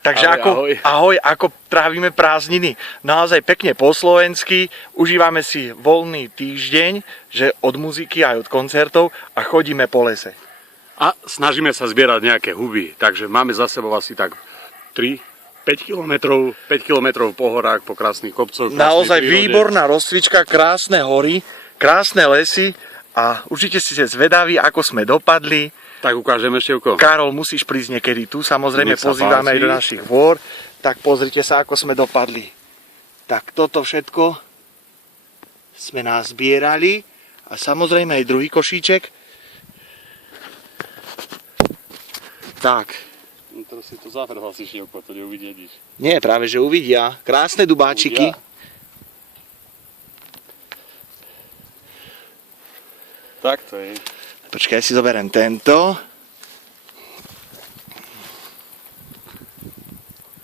Takže ahoj, ako trávime prázdniny. Naozaj pekne po slovensky, užívame si voľný týždeň, že od muziky aj od koncertov a chodíme po lese. A snažíme sa zbierať nejaké huby, takže máme za sebou asi tak 5 kilometrov po horách, po krásnych kopcoch. Naozaj prírode. výborná rozcvička, krásne hory, krásne lesy a určite ste zvedaví, ako sme dopadli. Tak ukážeme, Števko. Karol, musíš prísť niekedy tu, samozrejme pozývame aj do našich dvor. Tak pozrite sa, ako sme dopadli. Tak toto všetko sme nazbierali a samozrejme aj druhý košíček. Tak. No, teraz si to zavrhal si, Števko, to neuvidia nič. Nie, práve že uvidia. Krásne dubáčiky. Tak to je. Počkaj, ja si zoberiem tento.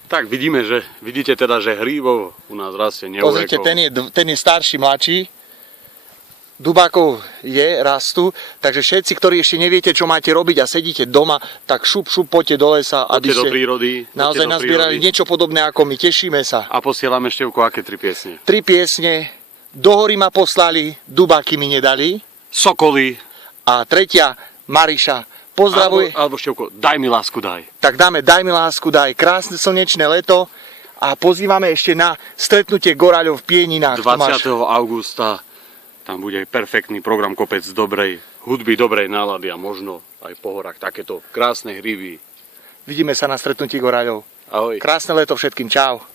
Tak vidíte teda, že hríbov u nás rastie neurekov. Pozrite, ten je starší, mladší. Dubákov rastú, takže všetci, ktorí ešte neviete, čo máte robiť a sedíte doma, tak šup, poďte do lesa, aby ste do prírody, naozaj nazbierali niečo podobné ako my. Tešíme sa. A posielame, Števko, aké 3 piesne? 3 piesne. Do hory ma poslali, dubáky mi nedali. Sokoly. A tretia, Mariša, pozdravuj. Alebo Števko, daj mi lásku, daj. Tak dáme Daj mi lásku, daj. Krásne slnečné leto a pozývame ešte na stretnutie Goraľov v Pieninách. 20. augusta tam bude perfektný program, kopec dobrej hudby, dobrej nálady a možno aj po horách takéto krásne hríby. Vidíme sa na stretnutí Goraľov. Ahoj. Krásne leto všetkým, čau.